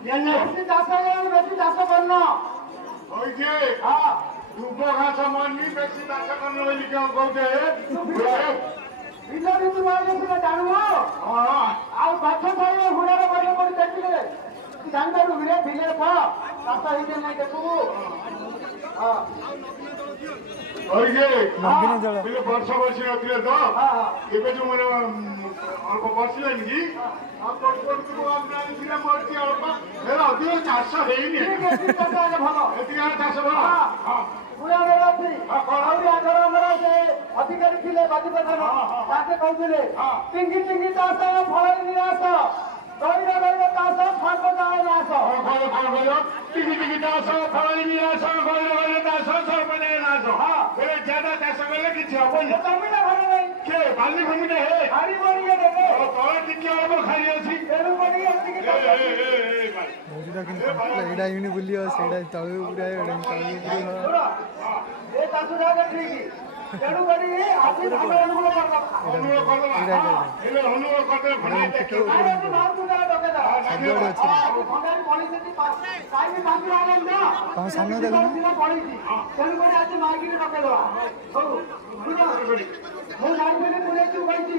ବେଶୀ ଚାଷ ବେଶୀ ଚାଷ କରିନ ଦୁବ ଘାସ ମନି ବେଶୀ ଚାଷ କରିନ ବୋଲି କଣ କହୁଛେ ବିଲ ଭିତରୁ ଆସିଲେ ଜାଣିବ ଆଉ ଗଛ ଛାଇବେ ହୁଡ଼ାର ବଢିଆ ବଢି ଦେଖିଲେ ଜାଣିପାରୁ ବିଲରେ ପା ଚାଷ ହେଇছে ନାଇଁ ଦେଖିବୁ ବର୍ଷ ବର୍ଷି ନଥିଲେ ତ ଏବେ ଯୋଉ ମାନେ ଅଳ୍ପ ବର୍ଷିଲେନି କି ମରିଛି ଅଳ୍ପ ଅଧିକ ଚାଷ ହେଇନି ଭଲ ଏତିକି ଚାଷ ଭଲ ଅଧିକାରୀ ଥିଲେ ବାଜିପ୍ରଧାନ ତାକେ କହୁଥିଲେ ଟିଙ୍ଗି ଟିଙ୍ଗି ଚାଷ ଫଳ ନିରାଶ ରହିବ ରହିବ ଚାଷ ଫଳ ନାଶ ଟିକି ଟିକି ଚାଷ ଫଳ ନିରାଶ ଗରିବ ଗରିବ ଚାଷ ସର୍ବନାଶ ନାଶ ଜ୍ୟାଦା ଚାଷ କଲେ କିଛି ହବନି ଜମିଟା ଭଲ ନାହିଁ କିଏ ବାଲି ଭୂମିଟା ହେ ହାରି ବଢିಗೆ ଦେବେ ତଳ ଟିକେ ଅଳ୍ପ ଖାଇ ଅଛି ତେଣୁ କରି ଏତିକି ଏଇଟା ଏମିତି ବୁଲିବ ସେଇଟା ତଳକୁ ପୁରା ଏ ଚାଷ ଜାଗା ଠିକ ତେଣୁ କରି ଆଜି ଧାନ ଅନୁକୂଳ କରିଦେବା ଅନୁକୂଳ କରିଦେଲେ ଭଲ ସାନ ଦେଖ ତେଣୁକରି ଆଜି ମାଗିକି ରଖେଇଦବା ମୁଁ ଜାଣିଥିଲି ପୁରେଇଛୁ କହିଛି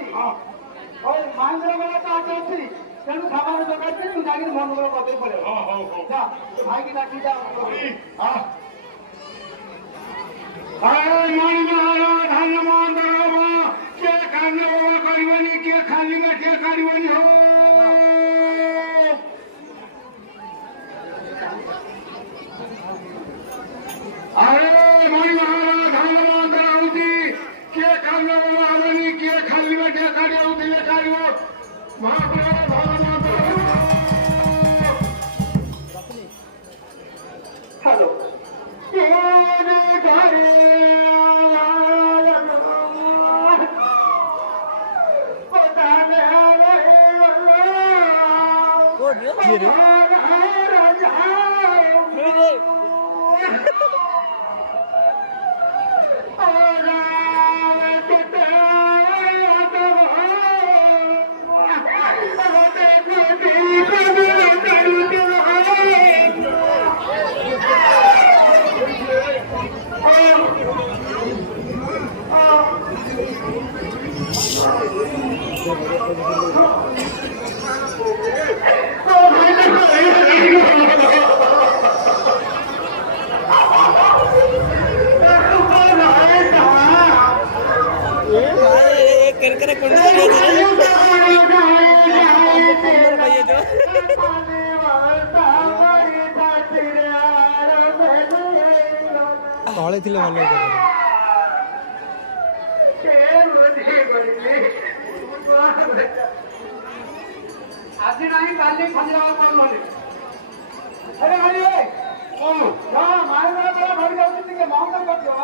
ମାଇନ୍ଦ୍ର ବେଳା ତ ଆଜି ଅଛି ତେଣୁ ଖାବାର ଯୋଗାଇଛି ତୁ ଯାଇକି ମନୋବଳ କରିଦେଇ ପଳେଇବ ଯା ଭାଇକି ଡାକି ଯା ଧାନ ମନ୍ଦିର କିଏ କାନ୍ଦ କରିବନି କିଏ ଖାଲି କିଏ କରିବନି ହୋ ଆରେ ମଣିମହାଳ ଧାନ ମନ୍ଦିର ହଉଛି କିଏ କାନ୍ଦ ହବନି କିଏ ଖାଲି କିଏ କାଢିଥିଲେ କାଢିବ ମହାପ୍ରଭୁ ଧାନ ମନ୍ଦିର ହ୍ୟାଲୋ ତଳେ ଥିଲେ ଭଲ ଆଜି ନାହିଁ କାଲି ଖଞ୍ଜା ନହେଲେ ଭାଇ ମାଇନ୍ଦ୍ର ବେଳା ଧରି ଯାଉଛି ଟିକେ ମହଙ୍ଗ କରିଦିଅ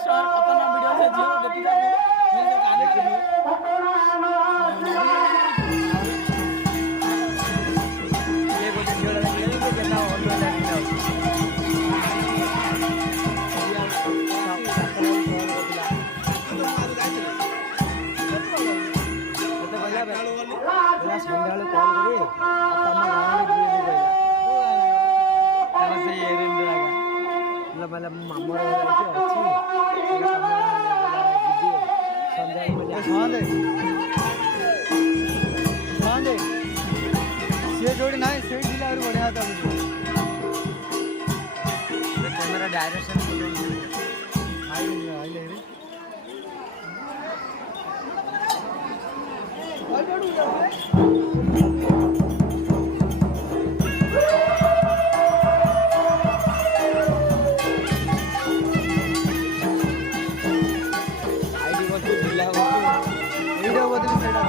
नेक्स्ट और अपना वीडियो से जियो देखिए मिल से गाने के लिए ये गोटे वीडियो देखिए केना ऑडियो लागला ସନ୍ଧ୍ୟାବେଳେ କଲ୍ କରି ତମ ଗାଁରେ ଯିଏ ବି କହିଲା ସେ ଏରେଣ୍ଡ ଆଜ୍ଞା ମାନେ ମାମୁଁ ଯାଉଛି ଅଛି ସନ୍ଧ୍ୟାବେଳେ ସିଏ ଯୋଉଠି ନାହିଁ ସେଇଠି ଥିଲେ ଆହୁରି ବଢ଼ିଆ ହତା କ୍ୟାମେରା ଡାଇରେକ୍ସନ୍ ଆଇଲେ এইটা বদলে সেটা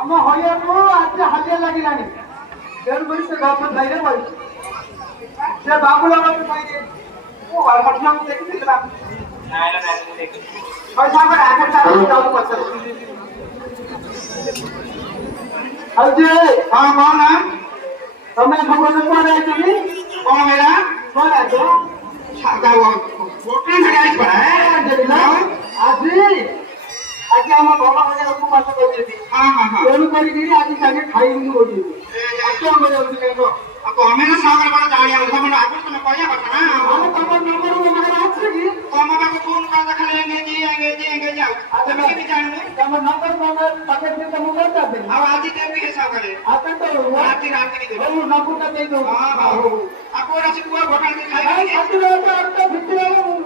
ଆମ ହଇଆକୁ ଆଜି ହାଲିଆ ଲାଗିଲାଣି ତେଣୁକରି ସେ ଗଛ ଧାଇରେ ବଇଛି ସେ ବାବୁଲା ମତେ କହିଲେ ମୁଁ ମଠିଆକୁ ଦେଖିଥିଲି ବାବୁ ଆଉ ଯେ ହଁ କଣ ତମେ ଖବର କୁଆଡେ ଯାଇଥିଲି କଣ ହେଲା କଣ ଆଜି ଆଜି ଆମ ଭଲ ଭଜାକୁ ମାଛ କରୁଛନ୍ତି ତେଣୁ କରିକି ଆଜି ସାଙ୍ଗେ ଖାଇବୁନି କହୁଛନ୍ତି ତମେ ସାଗର ବଡ ଜାଣିବା ତମର ଆଗରୁ ତମେ କହିବା କଥା ନା ତମ ନମ୍ବର ମୋ ପାଖରେ ଅଛି କି ତମ ପାଖକୁ ଫୋନ କଲା ଖାଲି ଏଙ୍ଗେଜି ଆଉ ତମେ କେମିତି ଜାଣିବୁ ତମ ନମ୍ବର ପାଖରେ ଥିଲେ ତମକୁ କରିଥାନ୍ତି ଆଉ ଆଜି ଦେବି ହିସାବ କଲେ ଆଚ୍ଛା ତ ରାତି ଦେବି ହଉ ନମ୍ବରଟା ଦେଇଦଉ ଆଉ କୋଉ ଅଛି କୁହ ଭୋଟାଣି ଖାଇବେ ଭିତରେ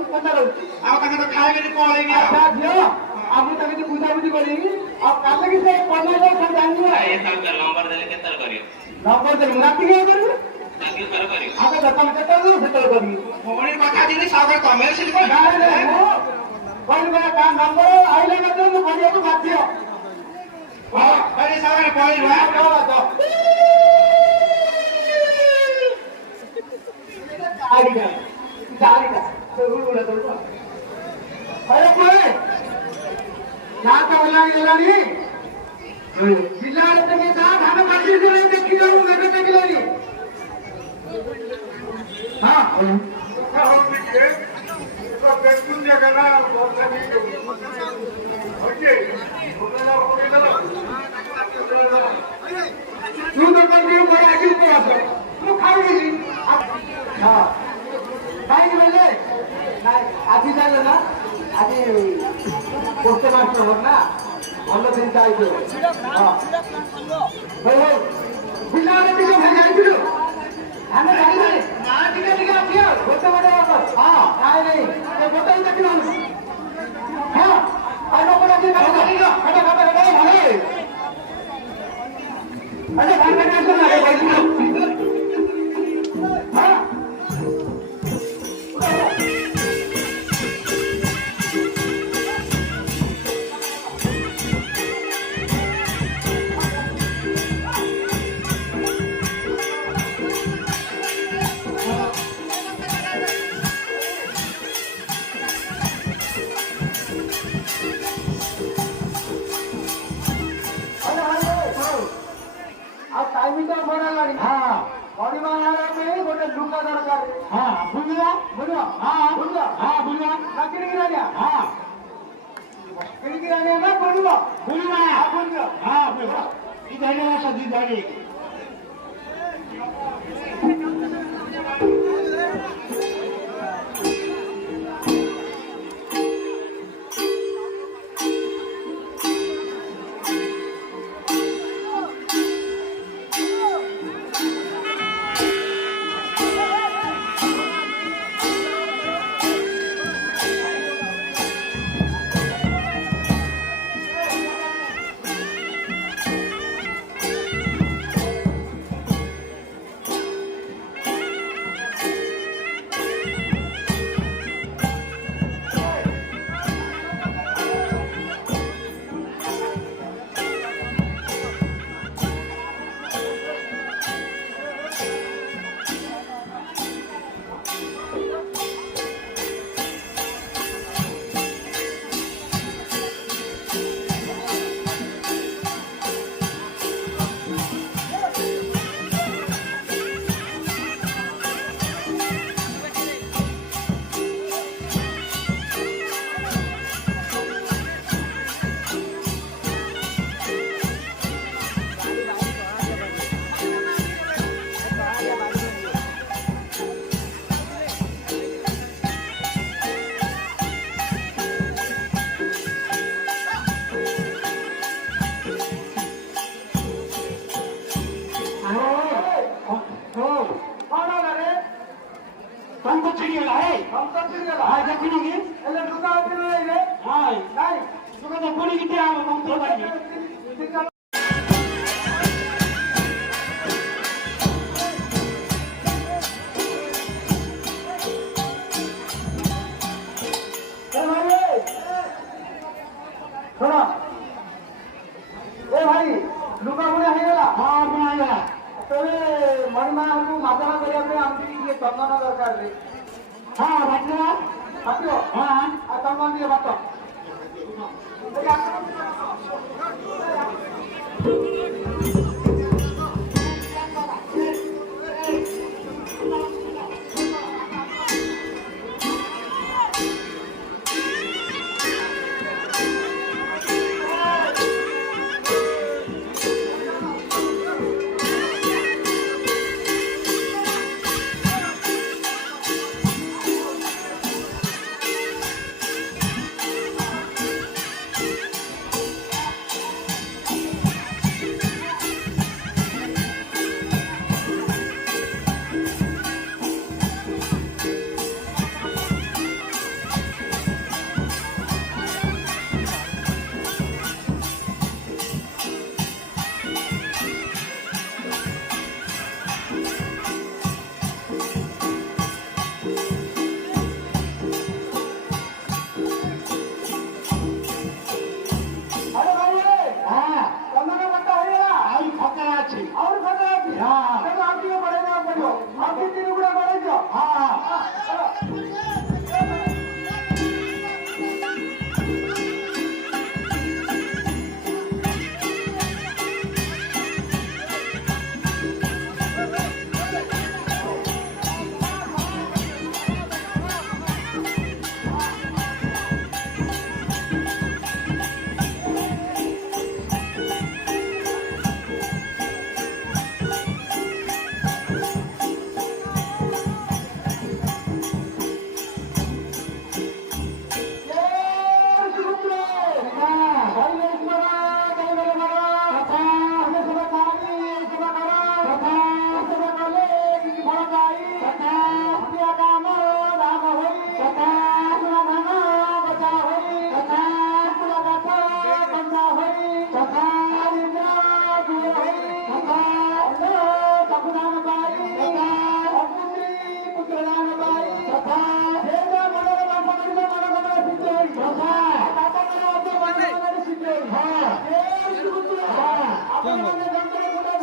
କଥା ରହୁଛି ଆଉ ତାଙ୍କ ତ ଖାଇବେନି ପଳେଇବି ଆଚ୍ଛା ଝିଅ আমি তাকে বুঝাবুঝি করি আর কালে কি সে পয়সা সব জানি না ନମ୍ବର ଦେଲେ କେତେବେଳେ କରିବ নম্বর দেবো রাতে কি করবি ରାତି ଉତ୍ତର କରିବ আগে দোকান কেটে সেতল করবি ଭଉଣୀ କଥା ଦିନେ ସାଗର ତମେ ସେଠି না না କହିବା ତା ନମ୍ବର ଆଇଲା ମାତ୍ରେ ମୁଁ କରିବାକୁ ବାଧ୍ୟ ଆରେ ସାଗର ପଳେଇଲୁ ଚାରିଟା ଚାରିଟା ସେଗୁলো ଦଉଛ ଆରେ କହେ ନା ତ ଗଲାଣି ପିଲାବେଳେ ଟିକେ ଯା ଧାନ କାଟି ଦେଖିଲୁ ଏବେ ଦେଖିଲନି ହଁ দেখুন জায়গা ତୁ ତ କହିଲି ମୋର ଆଗିଲ ପଳେଇ ଆସ ମୁଁ ଖାଇଦେଲି ହଁ କାହିଁକି କହିଲେ ଆଜି ଚାଲ ନା ଆଜି ଗୋଟେ ମାସ ହବ ନା ଭଲ ଜିନିଷ ଆଇଥିବ ହଉ ହଉ ପିଲାମାନେ ଟିକେ ଭାଇ ଯାଇଥିଲୁ ଆମେ ଜାଣିଲେ ନା ଟିକେ ଟିକେ ଅଛି ଆଉ ଗୋଟେ ଗୋଟେ ହଁ ନାଇଁ ନାଇଁ ସେ ଗୋଟେ ହିଁ ଦେଖିବ ହଁ ଆଉ ଲୋକ ଆଜି ଭଲ ଆଚ୍ଛା ଭାଇ ଭାଇ ଆସ ନା ହଁ টাইমিংটা বড়ালানি হ্যাঁ পরিমাণে গোটে লুকা দরকার হ্যাঁ বুঝলা বুঝলা হ্যাঁ বুঝলা হ্যাঁ বুঝলা না কিনে রানিয়া হ্যাঁ কিনে রানিয়া না বুঝলা বুঝলা হ্যাঁ বুঝলা হ্যাঁ বুঝলা এই জায়গায় আসা দি জানি पंप छिड़िएगा है पंप छिड़िएगा हां देखिनो कि एले लुका आते नहीं रे हां नहीं तुका तो पूरी किती आव पंप बाड़ी सुनो ए भाई लुका बुढ़ा है गला हां बनाएगा तबे मणिमा हमको मातमा करिया पे आमची ये चंदन दरकार रे हां बाटला हातियो हां आ चंदन दिए बात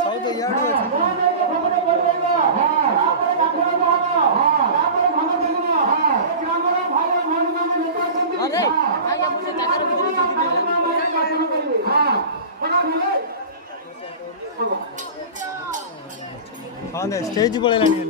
साउथ यार्ड हाँ स्टेज पड़ेलानी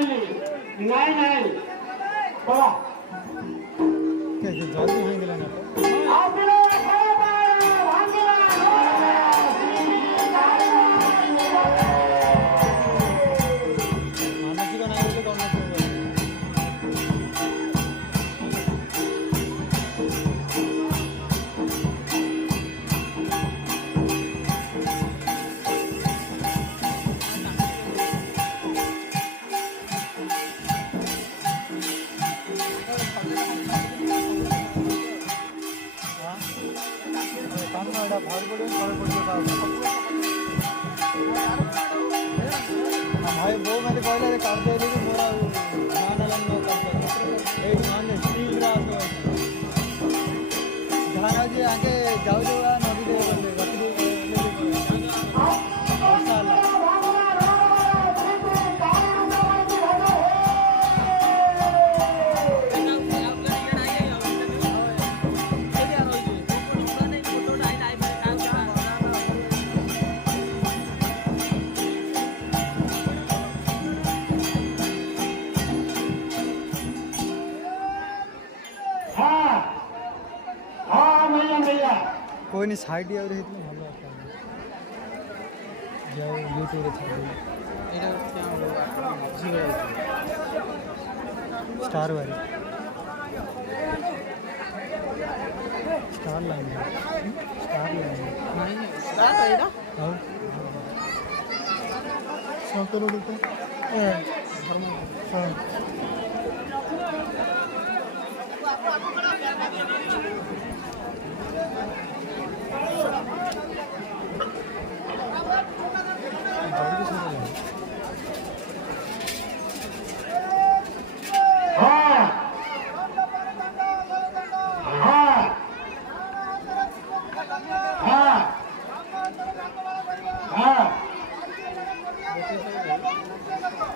नाही बघा जल्दी भांगिला ना मानाची का नाही होते कोण भाग पड़े भाई वो मैंने कहले काम दे दी मोरा मान आलन नो काम ए मान स्टील रात धारा जी आगे जाओ जो नदी दे रखी दे कोई नहीं साइड और है इतना ভালো आता है जाओ यूट्यूब पे छाड़ এটা জিরো स्टार वाली स्टार लाइन नहीं स्टार है এটা हां সকল উঠে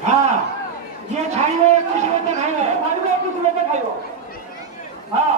हां ये खाइबो कुछ मत खाइबो खाइबो कुछ मत खाइबो हां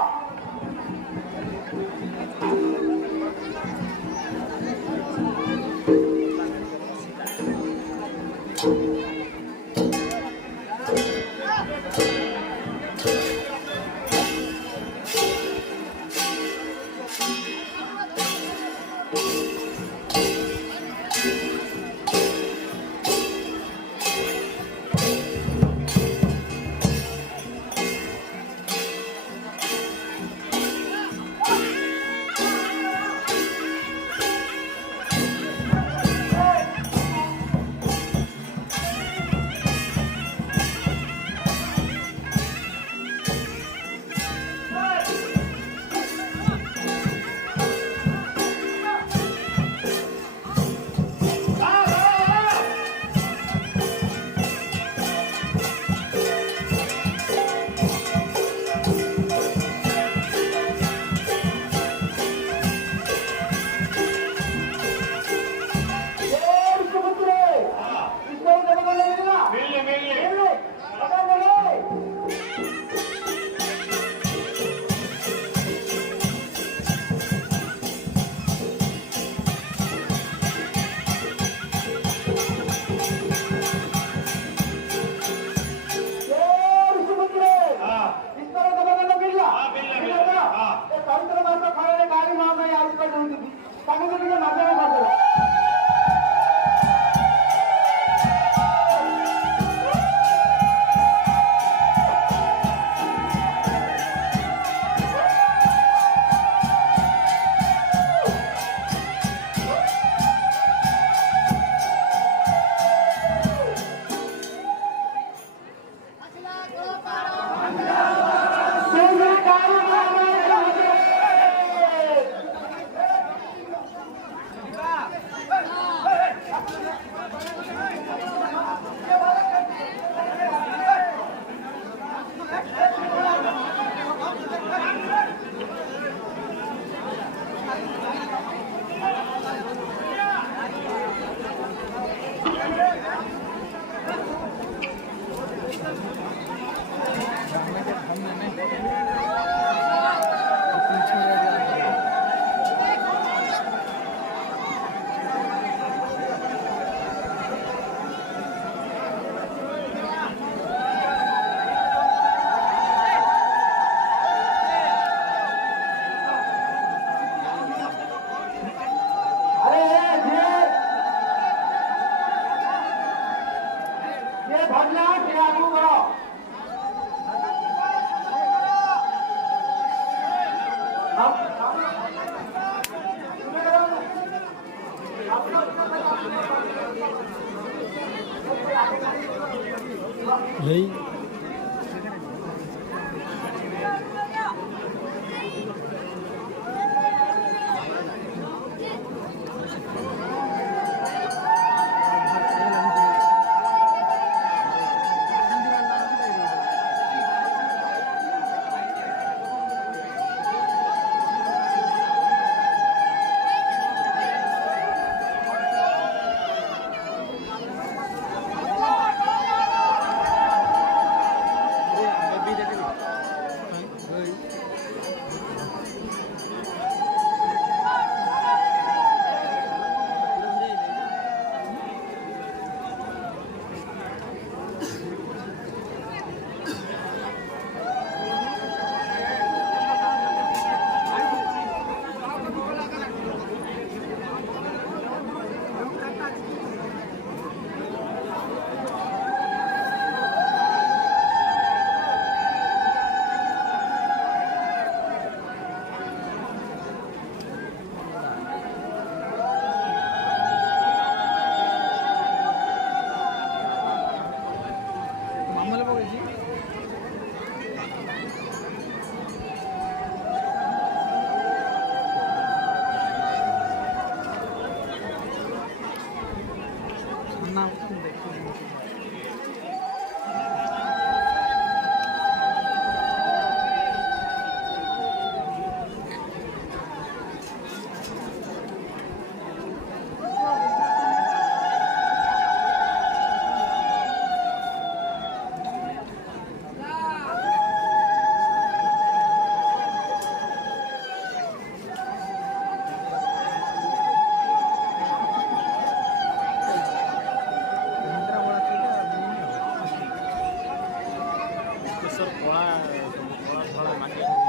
ଦେଶର କଳା କଳା ମାଟି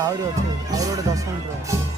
ଆହୁରି ଅଛି ଆହୁରି ଗୋଟେ 10 ମିନିଟ୍